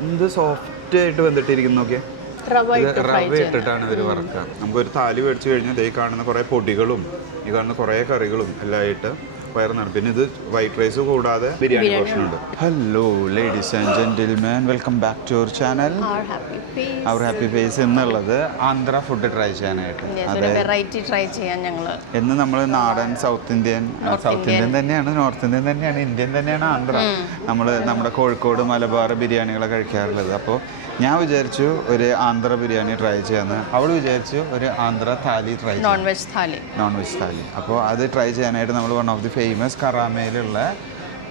എന്ത് സോഫ്റ്റ് ആയിട്ട് വെന്തിട്ടിരിക്കുന്നു നോക്കിയാൽ. റവ ഇട്ടിട്ടാണ് ഇവർ വറക്കുക. നമുക്കൊരു താലി മേടിച്ചു കഴിഞ്ഞാൽ ഈ കാണുന്ന കുറേ പൊടികളും ഈ കാണുന്ന കുറേ കറികളും എല്ലാം ആയിട്ട് വയറുന്നാണ്. പിന്നെ ഇത് വൈറ്റ് റൈസ് കൂടാതെ ബിരിയാണി പോർഷൻ ഉണ്ട്. Hello ladies and gentleman, welcome back to our channel our happy face എന്നുള്ളത് ആന്ധ്ര ഫുഡ് ട്രൈ ചെയ്യാനായിട്ട്. അതെ, വെറൈറ്റി ട്രൈ ചെയ്യാൻ ഞങ്ങൾ എന്ന് നമ്മൾ നാടൻ സൗത്ത് ഇന്ത്യൻ തന്നെയാണ്, നോർത്ത് ഇന്ത്യൻ തന്നെയാണ്, ഇന്ത്യൻ തന്നെയാണ് ആന്ധ്ര. നമ്മൾ നമ്മുടെ കോഴിക്കോട് മലബാർ ബിരിയാണികളെ കഴിക്കാറുള്ളത്. അപ്പോൾ ഞാൻ വിചാരിച്ചു ഒരു ആന്ധ്ര ബിരിയാണി ട്രൈ ചെയ്യാമെന്ന്. അവൾ വിചാരിച്ചു ഒരു ആന്ധ്ര താലി ട്രൈ നോൺ വെജ് താലി. അപ്പോൾ അത് ട്രൈ ചെയ്യാനായിട്ട് നമ്മൾ വൺ ഓഫ് ദി ഫേമസ് കറാമയിലുള്ള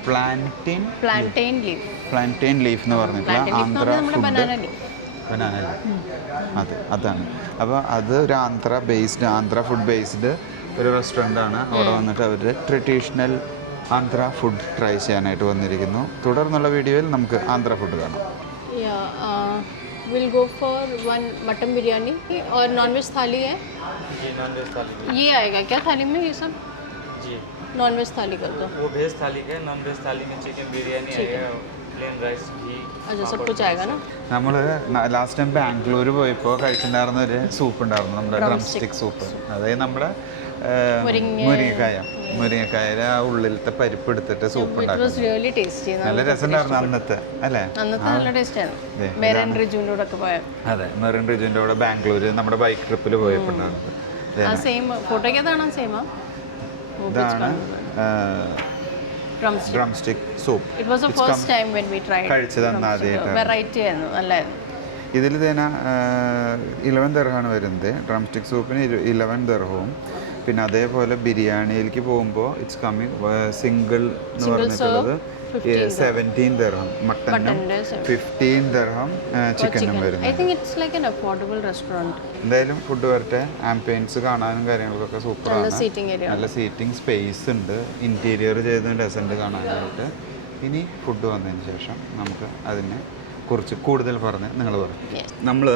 പ്ലാന്റെയിൻ ലീഫ് എന്ന് പറഞ്ഞിട്ടുള്ള ആന്ധ്ര ഫുഡ്, ബനാന ലീഫ്, അതാണ്. അപ്പോൾ അത് ഒരു ആന്ധ്ര ഫുഡ് ബേസ്ഡ് ഒരു റെസ്റ്റോറൻ്റാണ്. അവിടെ വന്നിട്ട് അവർ ട്രഡീഷണൽ ആന്ധ്ര ഫുഡ് ട്രൈ ചെയ്യാനായിട്ട് വന്നിരിക്കുന്നു. തുടർന്നുള്ള വീഡിയോയിൽ നമുക്ക് ആന്ധ്ര ഫുഡ് കാണാം. We'll go for one mutton biryani और नॉन-वेज थाली है। जी नॉन-वेज थाली ये आएगा क्या थाली में? ये सब जी नॉन-वेज थाली कर दो। वो वेज थाली का है, नॉन-वेज थाली में चिकन बिरयानी आएगा, प्लेन राइस, घी, अच्छा सब कुछ आएगा ना। നമ്മൾ ലാസ്റ്റ് ടൈം ബാംഗ്ലൂർ പോയപ്പോൾ കഴിച്ചിട്ടുണ്ടായിരുന്ന ഒരു സൂപ്പ് ഉണ്ടായിരുന്നു, നമ്മുടെ ഡ്രം സ്റ്റിക് സൂപ്പ്. അതായത് നമ്മുടെ മുരിങ്ങക്കായ ഉള്ളിലത്തെ പരിപ്പ് എടുത്തിട്ട് സൂപ്പ് ഉണ്ടാക്കും. നല്ല രസമുണ്ടായിരുന്നു അന്നത്തെ, അല്ലേ? അതെ, മെറിൻ റിജുവിൻ്റെ കൂടെ ബാംഗ്ലൂർ നമ്മുടെ ബൈക്ക് ട്രിപ്പിൽ പോയപ്പോൾ ഇതാണ് ഡ്രം സ്റ്റിക് സൂപ്പ്. കഴിച്ചത് ആദ്യമായിട്ടാണ്. ഇതിൽ തന്നെ 11 ദിർഹമാണ് വരുന്നത്. ഡ്രം സ്റ്റിക് സൂപ്പിന് 11 ദിർഹവും. പിന്നെ അതേപോലെ ബിരിയാണിയിലേക്ക് പോകുമ്പോൾ ഇറ്റ്സ് കമ്മിങ് സിംഗിൾ എന്ന് പറഞ്ഞിട്ടുള്ളത് 17 ദിർഹം മട്ടനും 15 ദിർഹം ചിക്കനും വരുന്നത്. എന്തായാലും ഫുഡ് വരട്ടെ. ആംബിയൻസ് കാണാനും കാര്യങ്ങൾക്കൊക്കെ സൂപ്പറാണ്. നല്ല സീറ്റിംഗ് സ്പേസ് ഉണ്ട്, ഇൻറ്റീരിയർ ചെയ്ത ഡെസൻറ്റ് കാണാനായിട്ട്. ഇനി ഫുഡ് വന്നതിന് ശേഷം നമുക്ക് അതിനെ കുറിച്ച് കൂടുതൽ പറഞ്ഞ് നിങ്ങൾ പറയും. നമ്മൾ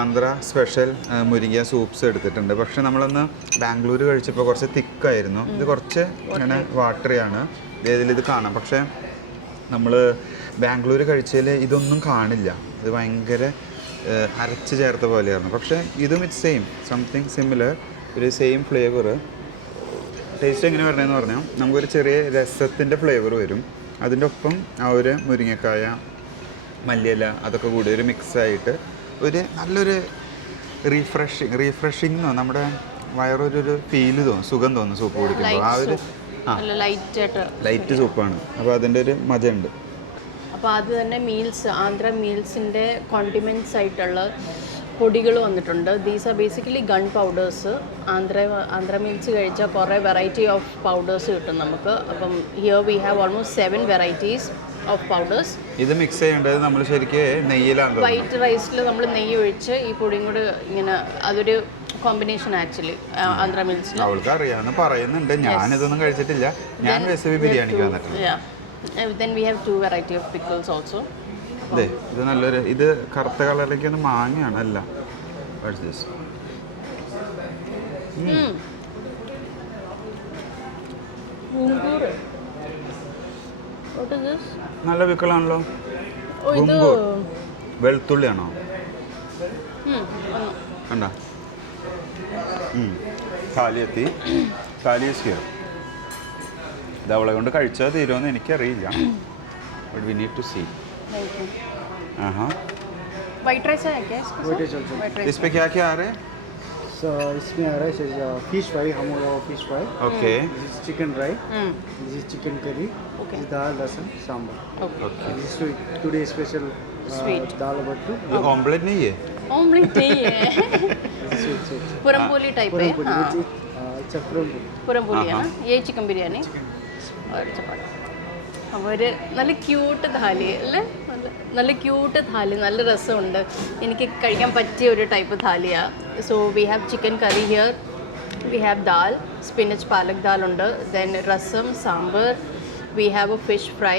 ആന്ധ്ര സ്പെഷ്യൽ മുരിങ്ങ സൂപ്പ്സ് എടുത്തിട്ടുണ്ട്. പക്ഷെ നമ്മളൊന്ന് ബാംഗ്ലൂർ കഴിച്ചപ്പോൾ കുറച്ച് തിക്കായിരുന്നു. ഇത് കുറച്ച് ഇങ്ങനെ വാട്ടറിയാണ്. ഇതിൽ കാണാം. പക്ഷേ നമ്മൾ ബാംഗ്ലൂർ കഴിച്ചതിൽ ഇതൊന്നും കാണില്ല. ഇത് ഭയങ്കര അരച്ച് ചേർത്ത പോലെയായിരുന്നു. പക്ഷേ ഇതും ഇറ്റ് സെയിം, സംതിങ് സിമിലർ, ഒരു സെയിം ഫ്ലേവർ. ടേസ്റ്റ് എങ്ങനെ വരണമെന്ന് പറഞ്ഞാൽ നമുക്കൊരു ചെറിയ രസത്തിൻ്റെ ഫ്ലേവർ വരും. അതിൻ്റെ ഒപ്പം ആ ഒരു മുരിങ്ങക്കായ, മല്ലിയില അതൊക്കെ കൂടി ഒരു മിക്സായിട്ട് ഒരു നല്ലൊരു റീഫ്രഷിങ് നമ്മുടെ വയറൊരു ഫീല് തോന്നും, സുഖം തോന്നും സൂപ്പ് കുടിക്കുമ്പോൾ. ആ ഒരു ലൈറ്റ് സൂപ്പാണ്. അപ്പോൾ അതിൻ്റെ ഒരു മജയുണ്ട്. അപ്പോൾ അത് തന്നെ ആന്ധ്ര മീൽസിൻ്റെ കോണ്ടിമെൻറ്റ്സ് ആയിട്ടുള്ള പൊടികൾ വന്നിട്ടുണ്ട്. These are basically gun powders. Andhra meals കഴിച്ചാൽ കുറേ വെറൈറ്റി ഓഫ് പൗഡേഴ്സ് കിട്ടും നമുക്ക്. അപ്പം here we have almost 7 varieties of powders. ഇത് മിക്സ് ചെയ്യേണ്ടത് നമ്മൾ ശരിക്കും നെയ്യിലാണ്. വൈറ്റ് റൈസിൽ നമ്മൾ നെയ്യ് ഒഴിച്ച് ഈ പൊടിയും കൂടി ഇങ്ങനെ, അതൊരു കോമ്പിനേഷൻ ആക്ച്വലി ആന്ധ്ര മീൽസിൽ. അവൾക്ക് അറിയാമെന്ന് പറയുന്നുണ്ട്. ഞാനിതൊന്നും കഴിച്ചിട്ടില്ല. ഞാൻ റെസിപ്പി ബിരിയാണിക്ക് വന്നിട്ടുണ്ട്. Then we have 2 variety of pickles also. ഇത് നല്ലൊരു, ഇത് കറുത്ത കളറിലേക്ക് ഒന്ന് മാങ്ങയാണ്. അല്ല, what's this? What is this? നല്ല പിക്കിളാണല്ലോ. വെളുത്തുള്ളിയാണോ? കണ്ട കാലിയെത്തി. കാലിയസ്കിയോ ഇത് അവളെ കൊണ്ട് കഴിച്ചാൽ തീരുമെന്ന് എനിക്കറിയില്ല. But we need to see. White rice है क्या इसमें? इसमें क्या क्या आ रहा है? इसमें आ रहा है फिश फ्राई, हम लोग fish fry. Okay. This is chicken fry. This is chicken curry. Okay. दाल लहसुन sambar. Okay. This is today special Sweet. दाल बट्टू. ये ऑमलेट नहीं है? Omelette नहीं है. स्वीट. पुरमपोली टाइप है. अच्छा पुरमपोली है ना. ये चिकन बिरयानी और चपाती. അപ്പോൾ ഒരു നല്ല ക്യൂട്ട് താലി അല്ലേ? നല്ല ക്യൂട്ട് താലി, നല്ല രസമുണ്ട്. എനിക്ക് കഴിക്കാൻ പറ്റിയ ഒരു ടൈപ്പ് താലിയാണ്. So we have chicken curry here, we have dal, spinach palak dal ഉണ്ട്, then rasam, sambar, we have a fish fry,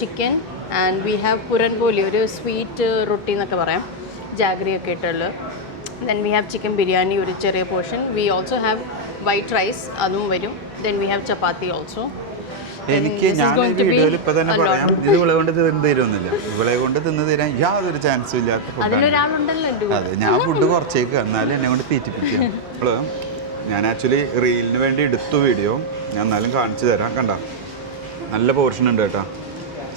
chicken, and we have puranpoli, ഒരു സ്വീറ്റ് റൊട്ടി എന്നൊക്കെ പറയാം, ജാഗ്രി ഒക്കെ ഇട്ടുള്ള. Then we have chicken biryani, ഒരു ചെറിയ portion. We also have white rice, അതും വരും. Then we have chapati also. എനിക്ക് ഞാൻ ഈ വീഡിയോയിൽ ഇപ്പൊ തന്നെ പറയാം, ഇത് ഇവളെ കൊണ്ട് തിന്ന് തരുമൊന്നുമില്ല. ഇവളെ കൊണ്ട് തിന്ന് തരാൻ യാതൊരു ചാൻസും ഇല്ലാത്ത ഫുഡാണ്. അതിലൊരാളുണ്ടല്ലോ എൻ്റെ കൂടെ. അതെ, ഞാൻ ഫുഡ് കുറച്ചേക്ക് എന്നാലും എന്നെ കൊണ്ട് തീറ്റിപ്പിക്കുക. അപ്പോൾ ഞാൻ ആക്ച്വലി റീലിന് വേണ്ടി എടുത്തു വീഡിയോ, ഞാൻ എന്നാലും കാണിച്ചു തരാം. കണ്ട നല്ല പോർഷൻ ഉണ്ട് കേട്ടോ.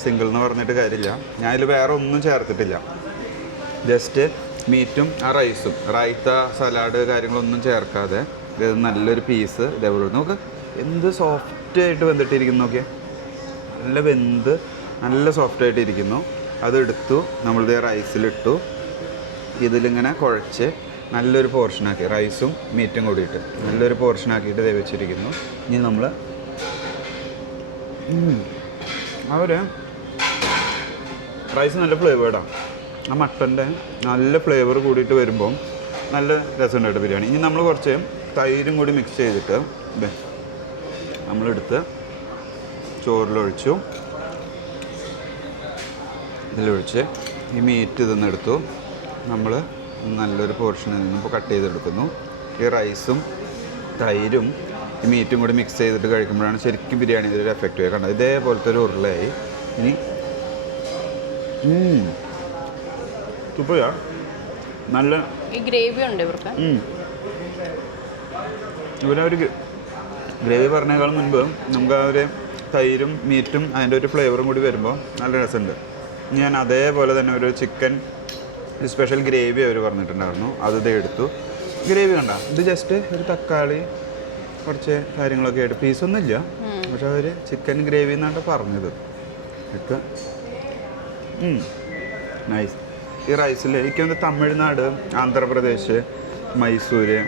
സിംഗിൾ എന്ന് പറഞ്ഞിട്ട് കാര്യമില്ല. ഞാൻ ഇതിൽ വേറെ ഒന്നും ചേർത്തിട്ടില്ല. ജസ്റ്റ് മീറ്റും ആ റൈസും, റൈത്ത സലാഡ് കാര്യങ്ങളൊന്നും ചേർക്കാതെ ഇത് നല്ലൊരു പീസ് ഇതേപോലെ നോക്ക്. എന്ത് സോഫ്റ്റ് ആയിട്ട് വെന്തിട്ടിരിക്കുന്നു നോക്കിയേ. നല്ല വെന്ത് നല്ല സോഫ്റ്റ് ആയിട്ട് ഇരിക്കുന്നു. അതെടുത്തു നമ്മളിത് റൈസിലിട്ടു. ഇതിലിങ്ങനെ കുഴച്ച് നല്ലൊരു പോർഷനാക്കി, റൈസും മീറ്റും കൂടിയിട്ട് നല്ലൊരു പോർഷനാക്കിയിട്ട് ദേ വെച്ചിരിക്കുന്നു. ഇനി നമ്മൾ റൈസ് നല്ല ഫ്ലേവേർഡാണ്. ആ മട്ടൻ്റെ നല്ല ഫ്ലേവർ കൂടിയിട്ട് വരുമ്പം നല്ല രസമുണ്ടായിട്ട് ബിരിയാണി. ഇനി നമ്മൾ കുറച്ച് തൈരും കൂടി മിക്സ് ചെയ്തിട്ട് നമ്മളെടുത്ത് ചോറിലൊഴിച്ചു. ഇതിലൊഴിച്ച് ഈ മീറ്റ് ഇതെന്നെടുത്തു. നമ്മൾ നല്ലൊരു പോർഷനിൽ നിന്നും ഇപ്പോൾ കട്ട് ചെയ്തെടുക്കുന്നു. ഈ റൈസും തൈരും ഈ മീറ്റും കൂടി മിക്സ് ചെയ്തിട്ട് കഴിക്കുമ്പോഴാണ് ശരിക്കും ബിരിയാണി ഒരു എഫക്റ്റ് വരിക. കണ്ടത് ഇതേപോലത്തെ ഒരു ഉരുളയായി. ഇനി സൂപ്പറാ. നല്ല ഈ ഗ്രേവി ഉണ്ട് ഇവർക്ക്. ഇവരൊരു ഗ്രേവി പറഞ്ഞേക്കാൾ മുൻപ് നമുക്ക് ആ ഒരു തൈരും മീറ്റും അതിൻ്റെ ഒരു ഫ്ലേവറും കൂടി വരുമ്പോൾ നല്ല രസമുണ്ട്. ഞാൻ അതേപോലെ തന്നെ ഒരു ചിക്കൻ സ്പെഷ്യൽ ഗ്രേവി അവർ പറഞ്ഞിട്ടുണ്ടായിരുന്നു. അത് എടുത്തു. ഗ്രേവി കണ്ട, ഇത് ജസ്റ്റ് ഒരു തക്കാളി കുറച്ച് കാര്യങ്ങളൊക്കെ ആയിട്ട്, പീസൊന്നും ഇല്ല, പക്ഷെ അവർ ചിക്കൻ ഗ്രേവി എന്നാണ് പറഞ്ഞത്. ഇട്ട് നൈസ്. ഈ റൈസിൽ എനിക്കൊന്ന് തമിഴ്നാട്, ആന്ധ്രാപ്രദേശ്, മൈസൂര്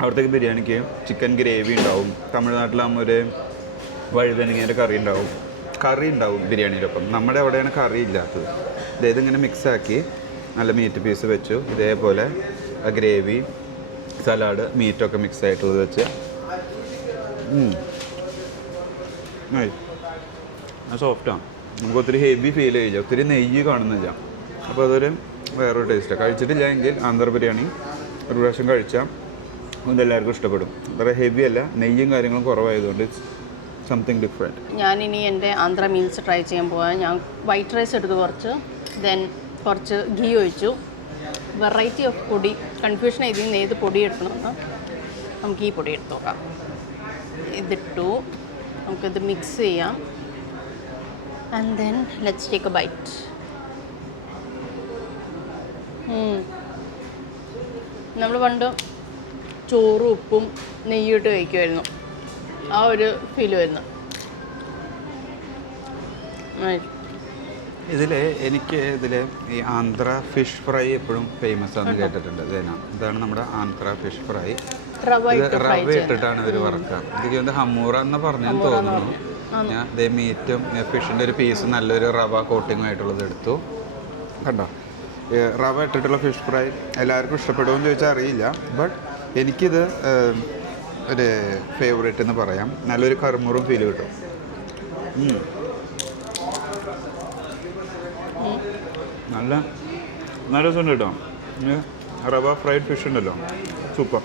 അവിടത്തേക്ക് ബിരിയാണിക്ക് ചിക്കൻ ഗ്രേവി ഉണ്ടാവും. തമിഴ്നാട്ടിലാകുമ്പോൾ ഒരു വഴുതനങ്ങേൻ്റെ കറി ഉണ്ടാവും ബിരിയാണിയിലൊപ്പം. നമ്മുടെ അവിടെയാണ് കറി ഇല്ലാത്തത്. ഇതിങ്ങനെ മിക്സാക്കി നല്ല മീറ്റ് പീസ് വെച്ചു. ഇതേപോലെ ഗ്രേവി, സലാഡ്, മീറ്റൊക്കെ മിക്സ് ആയിട്ടുള്ളത് വെച്ച് സോഫ്റ്റാണ്. നമുക്ക് ഒത്തിരി ഹെവി ഫീൽ ചെയ്യില്ല, ഒത്തിരി നെയ്യ് കാണുന്നില്ല. അപ്പോൾ അതൊരു വേറൊരു ടേസ്റ്റാണ്. കഴിച്ചിട്ടില്ല എങ്കിൽ ആന്ധ്ര ബിരിയാണി ഒരു പ്രാവശ്യം കഴിച്ചാൽ ഇതെല്ലാവർക്കും ഇഷ്ടപ്പെടും. അത്ര ഹെവി അല്ല, നെയ്യും കാര്യങ്ങളും കുറവായതുകൊണ്ട് ഇറ്റ്സ് സംതിങ് ഡിഫറെൻറ്റ്. ഞാനിനി എൻ്റെ ആന്ധ്ര മീൽസ് ട്രൈ ചെയ്യാൻ പോകാം. ഞാൻ വൈറ്റ് റൈസ് എടുത്തു കുറച്ച്, ദെൻ കുറച്ച് ഗീ ഒഴിച്ചു. വെറൈറ്റി ഓഫ് പൊടി, കൺഫ്യൂഷൻ ഇതിൽ നിന്ന് ഏത് പൊടി എടുക്കണമെന്ന്. നമുക്ക് ഈ പൊടി എടുത്ത് നോക്കാം. ഇതിട്ടു, നമുക്കിത് മിക്സ് ചെയ്യാം. And then let's take a bite. നമ്മൾ പണ്ട് ചോറും ഉപ്പും നെയ്യിട്ട് കഴിക്കുമായിരുന്നു, ആ ഒരു ഫീൽ വരുന്നു. എനിക്ക് ഈ ആന്ധ്ര ഫിഷ് ഫ്രൈ എപ്പോഴും ഫേമസ് ആണെന്ന് കേട്ടിട്ടുണ്ട്. ഇതാണ് നമ്മുടെ ആന്ധ്ര ഫിഷ് ഫ്രൈ. റവ ഇട്ടിട്ടാണ് ഇവർ വറക്കുക. എനിക്ക് തോന്നുന്നത് ഹമൂറ എന്ന് പറഞ്ഞെന്ന് തോന്നുന്നു. ഞാൻ ഇതേ മീറ്റും ഫിഷിൻ്റെ ഒരു പീസ് നല്ലൊരു റവ കോട്ടിങ്ങും ആയിട്ടുള്ളത് എടുത്തു. കണ്ടോ, റവ ഇട്ടിട്ടുള്ള ഫിഷ് ഫ്രൈ എല്ലാവർക്കും ഇഷ്ടപ്പെടുമെന്ന് ചോദിച്ചാൽ അറിയില്ല. ബട്ട് എനിക്കിത് ഒരു ഫേവറേറ്റ് എന്ന് പറയാം. നല്ലൊരു കറുമുറും ഫീൽ കിട്ടും. നല്ല നല്ല രസമുണ്ട് കേട്ടോ. റവ ഫ്രൈഡ് ഫിഷ് ഉണ്ടല്ലോ, സൂപ്പർ.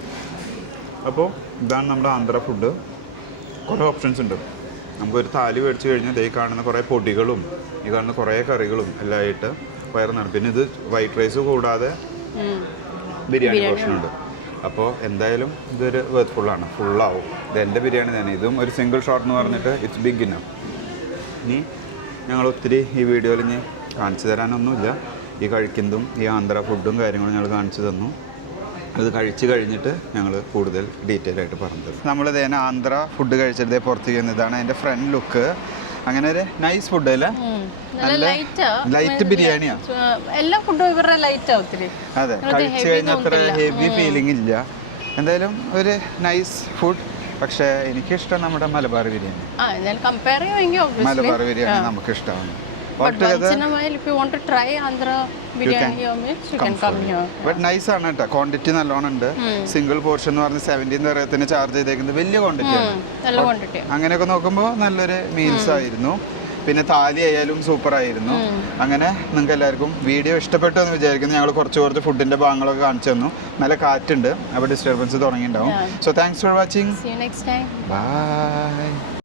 അപ്പോൾ ഇതാണ് നമ്മുടെ ആന്ധ്ര ഫുഡ്. കുറേ ഓപ്ഷൻസ് ഉണ്ട്. നമുക്കൊരു താലി മേടിച്ച് കഴിഞ്ഞാൽ ഈ കാണുന്ന കുറേ പൊടികളും ഈ കാണുന്ന കുറേ കറികളും എല്ലാം ആയിട്ട് വയറുന്നാണ്. പിന്നെ ഇത് വൈറ്റ് റൈസ് കൂടാതെ ബിരിയാണി പോർഷൻ ഉണ്ട്. അപ്പോൾ എന്തായാലും ഇതൊരു വേർത്ത്ഫുള്ളാണ്, ഫുള്ളാവും. ഇത് എൻ്റെ ബിരിയാണി തന്നെ. ഇതും ഒരു സിംഗിൾ ഷോട്ട് എന്ന് പറഞ്ഞിട്ട് ഇറ്റ്സ് ബിഗ് ഇനഫ്. ഇനി ഞങ്ങൾ ഒത്തിരി ഈ വീഡിയോയിൽ ഇനി കാണിച്ചു തരാനൊന്നുമില്ല. ഈ കഴിക്കുന്നതും ഈ ആന്ധ്ര ഫുഡും കാര്യങ്ങളും ഞങ്ങൾ കാണിച്ചു തന്നു. അത് കഴിച്ച് കഴിഞ്ഞിട്ട് ഞങ്ങൾ കൂടുതൽ ഡീറ്റെയിൽ ആയിട്ട് പറഞ്ഞത്. നമ്മളിത് തന്നെ ആന്ധ്ര ഫുഡ് കഴിച്ചിട്ട് പുറത്ത് ചെയ്യുന്നത്. ഇതാണ് എൻ്റെ ഫ്രണ്ട് ലുക്ക്. അങ്ങനെ ഒരു നൈസ് ഫുഡ് അല്ലേ, ലൈറ്റ് ബിരിയാണിയാണ്. എല്ലാ ഫുഡും ഇവരുടെ ലൈറ്റാണ് ഒത്തിരി. അതെ, കഴിച്ചു കഴിഞ്ഞാൽ അത്ര ഹെവി ഫീലിംഗ് ഇല്ല. എന്തായാലും ഒരു നൈസ് ഫുഡ്. പക്ഷേ എനിക്കിഷ്ടം നമ്മുടെ മലബാർ ബിരിയാണി. മലബാർ ബിരിയാണി നമുക്ക് ഇഷ്ടമാണ്. ബട്ട് നൈസ് ആണ് കേട്ടോ. ക്വാണ്ടിറ്റി നല്ലോണം ഉണ്ട്. സിംഗിൾ പോർഷൻ എന്ന് പറഞ്ഞ് 17 തരത്തിന് ചാർജ് ചെയ്തേക്കുന്നത് വലിയ ക്വാണ്ടിറ്റി ആണ്. അങ്ങനെയൊക്കെ നോക്കുമ്പോൾ നല്ലൊരു മീൽസ് ആയിരുന്നു. പിന്നെ താലി ആയാലും സൂപ്പർ ആയിരുന്നു. അങ്ങനെ നിങ്ങൾക്ക് എല്ലാവർക്കും വീഡിയോ ഇഷ്ടപ്പെട്ടു എന്ന് വിചാരിക്കുന്നു. ഞങ്ങൾ കുറച്ച് ഫുഡിന്റെ ഭാഗങ്ങളൊക്കെ കാണിച്ചു തന്നു. നല്ല കാറ്റുണ്ട്, അപ്പോൾ ഡിസ്റ്റർബൻസ് തുടങ്ങിയിട്ടുണ്ടാവും. So thanks for watching. See you next time. By.